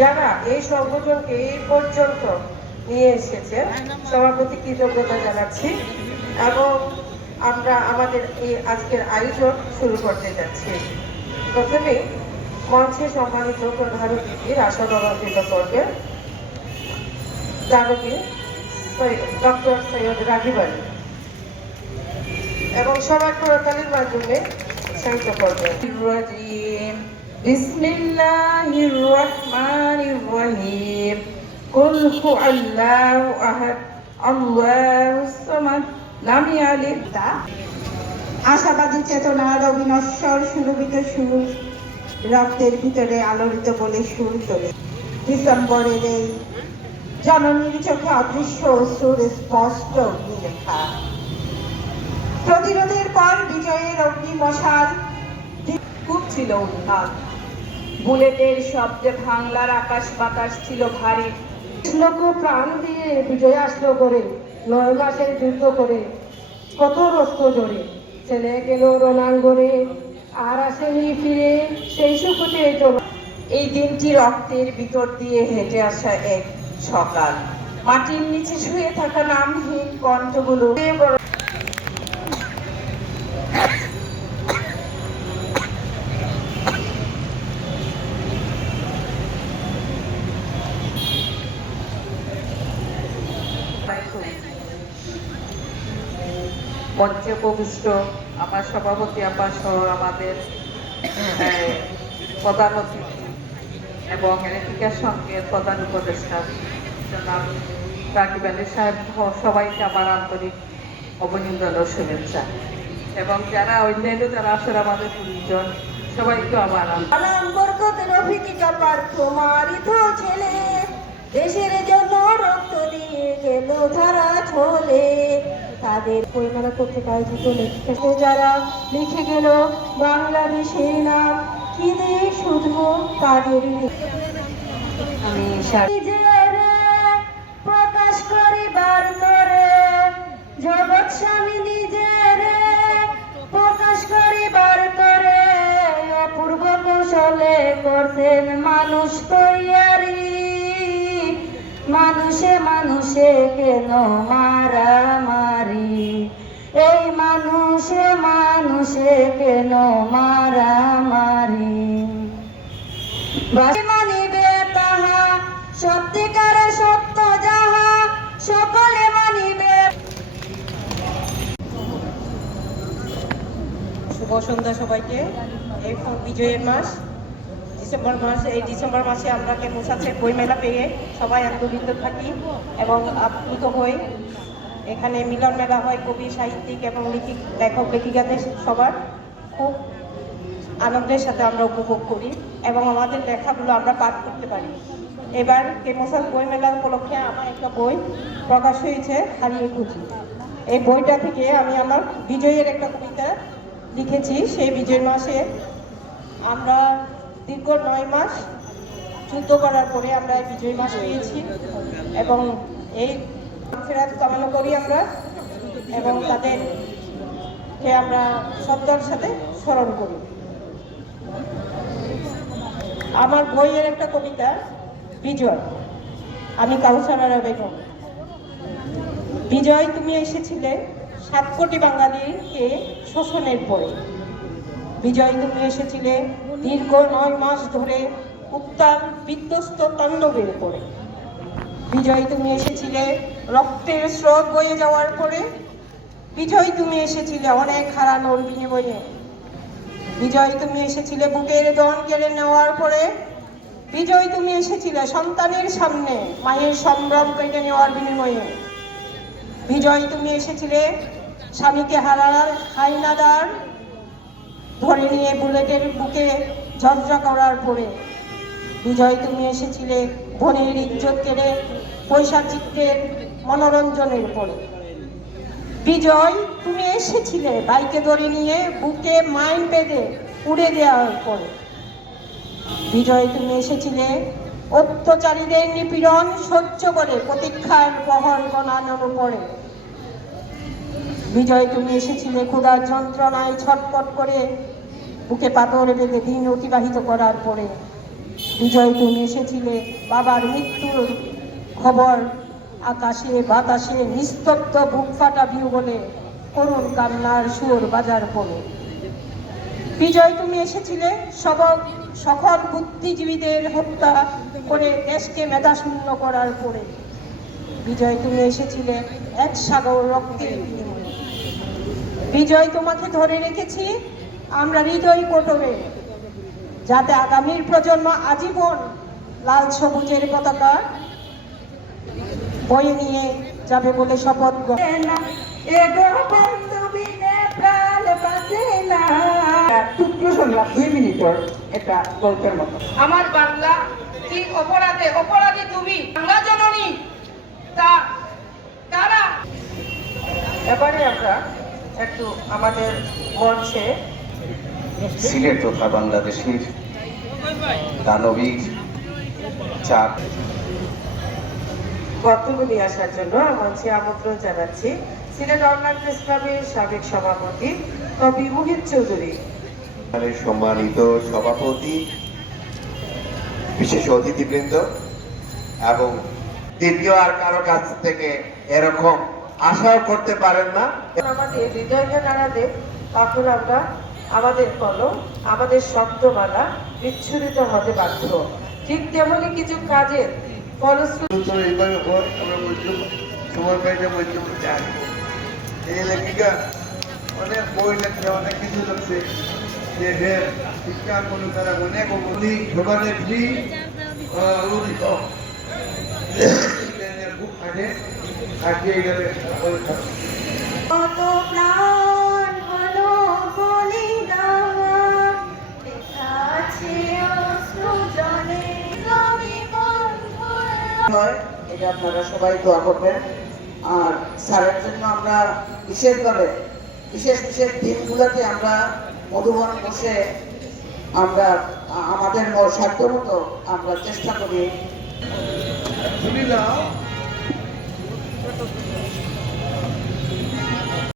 যারা এই সংগঠনকে এই পর্যন্ত নিয়ে এসেছে সবার কৃতজ্ঞতা জানাচ্ছি এবং আমরা আমাদের এই আজকের আয়োজন শুরু করতে যাচ্ছি। প্রথমে মঞ্চে সম্মানিত প্রধান অতিথির আসন অলঙ্কৃত করবেন জানকী ডক্টর সৈয়দ রাগিব আলী। এবং সবার করতালির মাধ্যমে আশাবাদী চেতনার অবিনশ্বর সুরভিত সুর, রক্তের ভিতরে আলোড়িত বলে সুর তোলে। ডিসেম্বরের এই জননীর চোখে অদৃশ্য অশ্রুর স্পষ্ট অগ্নিরেখা প্রতিরোধের পর বিজয়ের অগ্নি মশাল খুব ছিল উদ্ধার বুলেটের শব্দে ভাঙলার আকাশ বাতাস ছিল ভারী। লোক প্রাণ দিয়ে বিজয় আসলো করে নয় মাসের যুদ্ধ করে কত রক্ত জড়ে ছেলে গেল আর আসেনি ফিরে সেই সুখতে এই দিনটি রক্তের ভিতর দিয়ে হেঁটে আসা এক সকাল। মাটির নিচে শুয়ে থাকা নামহীন কণ্ঠগুলো। মঞ্চে উপবিষ্ট আমার সভাপতি আপা সহ আমাদের প্রধান অতিথি এবং রেখিকা সঙ্গের প্রধান উপদেষ্টা, জনাব সাহেব সবাইকে আমার আন্তরিক অভিনন্দন ও শুভেচ্ছা। এবং যারা অন্যান্য যারা আসলে আমাদের গুরুজন, সবাইকে আমার বরকত দেশের জন্য রক্ত দিয়ে গেল ধারা ছোলে তাদের পরিমাণা কর্তৃক আয়োজিত লেখিকা। যারা লিখে গেল বাংলাদেশের নাম কি দিয়ে শুধু তাদের আমি প্রকাশ করে জগৎ স্বামী নিজের প্রকাশ করে। অপূর্ব কৌশলে করছেন মানুষ তৈয়ারি। মানুষে মানুষে কেন মারামারি? এই মানুষে মানুষে কেন মারামারি? মানিবে তাহা, সত্যিকারে সত্য যাহা, সকলে মানিবে। শুভ সন্ধ্যা সবাইকে। এই বিজয়ের মাস ডিসেম্বর মাস এই ডিসেম্বর মাসে আমরা কেমোসাসের বইমেলা পেয়ে সবাই আনন্দিত থাকি এবং আপ্লুত হই। এখানে মিলন মেলা হয়, কবি, সাহিত্যিক এবং লেখিক লেখক, লেখিকাদের সবার। খুব আনন্দের সাথে আমরা উপভোগ করি এবং আমাদের লেখাগুলো আমরা পাঠ করতে পারি। এবার কেমোসাস বইমেলা উপলক্ষে আমার একটা বই প্রকাশ হয়েছে, হারিয়ে খুঁজি। এই বইটা থেকে আমি আমার বিজয়ের একটা কবিতা লিখেছি। সেই বিজয় মাসে আমরা দীর্ঘ নয় মাস যুদ্ধ করার পরে আমরা বিজয় মাস পেয়েছি এবং এই ফেরাত কামনা করি আমরা এবং তাদেরকে আমরা শ্রদ্ধার সাথে স্মরণ করি। আমার বইয়ের একটা কবিতা, বিজয়। আমি কাউসার বেগম। বিজয়, তুমি এসেছিলে সাত কোটি বাঙালিকে শোষণের পরে। বিজয়, তুমি এসেছিলে দীর্ঘ নয় মাস ধরে উত্তাল বিধ্বস্ত তাণ্ডবের পরে বিজয় তুমি এসেছিলে, রক্তের স্রোত বয়ে যাওয়ার পরে। বিজয় তুমি এসেছিলে অনেক হারানোর বিনিময়ে। বিজয় তুমি এসেছিলে বুকের দন কেড়ে নেওয়ার পরে। বিজয় তুমি এসেছিলে সন্তানের সামনে মায়ের সম্ভ্রম কেটে নেওয়ার বিনিময়ে। বিজয় তুমি এসেছিলে স্বামীকে হারার হাইনাদার ধরে নিয়ে বুলেটের বুকে ঝরঝরা করার পরে, বিজয়, তুমি এসেছিলে বোনের ইজ্জত কেড়ে পয়সা চিত্রের মনোরঞ্জনের পরে বিজয়, তুমি এসেছিলে বাইকে ধরে নিয়ে বুকে মাইন বেঁধে উড়ে দেওয়ার পরে। বিজয়, তুমি এসেছিলে অত্যাচারীদের নিপীড়ন সহ্য করে প্রতীক্ষার বহর গণানোর পরে বিজয় তুমি এসেছিলে ক্ষুধার যন্ত্রণায় ছটপট করে, বুকে পাথর বেঁধে দিন অতিবাহিত করার পরে। বিজয় তুমি এসেছিলে, বাবার মৃত্যুর খবর আকাশে, বাতাসে নিস্তব্ধ বুক ফাটা ভিউ বলে, করুণ কান্নার সুর বাজার পড়ে। বিজয় তুমি এসেছিলে, সব সকল বুদ্ধিজীবীদের হত্যা করে দেশকে মেধাশূন্য করার পরে। বিজয় তুমি এসেছিলে, এক সাগর রক্তের বিনিময়ে বিজয় তোমাকে ধরে রেখেছি আমরা হৃদয় কোটরে যাতে আগামীর প্রজন্ম আজীবন লাল সবুজের পতাকা বয়ে নিয়ে যাবে বলে শপথ টুকরো দুই মিনিটের এটা গল্পের মতো। আমার বাংলা কি অপরাধে অপরাধী তুমি? বাংলা জননী তা কারা? এবারে আমরা একটু আমাদের মঞ্চে। সিলেট তথা বাংলাদেশের দানবীর চার বক্তব্য নিয়ে আসার জন্য মঞ্চে আমন্ত্রণ জানাচ্ছি সিলেট অনলাইন প্রেস ক্লাবের সাবেক সভাপতি কবি মুহিত চৌধুরী। সম্মানিত সভাপতি বিশেষ অতিথিবৃন্দ এবং দ্বিতীয় আর কারও কাছ থেকে এরকম আশাও করতে পারেন না। আমাদের হৃদয়কে নাড়াতে তখন আমরা আমাদের কলম আমাদের শব্দমালা বিচ্ছুরিত হতে বাধ্য। ঠিক তেমনি কিছু কাজে ফলশ্রুতি তো এইভাবে হয় আমরা বলছি সময় পাইলে বলছি যাই এই লেখিকা অনেক বই লাগছে অনেক কিছু লাগছে যে হের শিক্ষা কোনো তারা অনেক অবধি সমানে ফ্রি উদিত খুব থাকে গেলে কত প্রাণ হলো আছে এটা আপনারা সবাই দোয়া করবেন। আর স্যারের জন্য আমরা বিশেষভাবে বিশেষ বিশেষ দিনগুলোতে আমরা মধুবন বসে আমরা আমাদের সাধ্য মতো আমরা চেষ্টা করি। শুনিলাম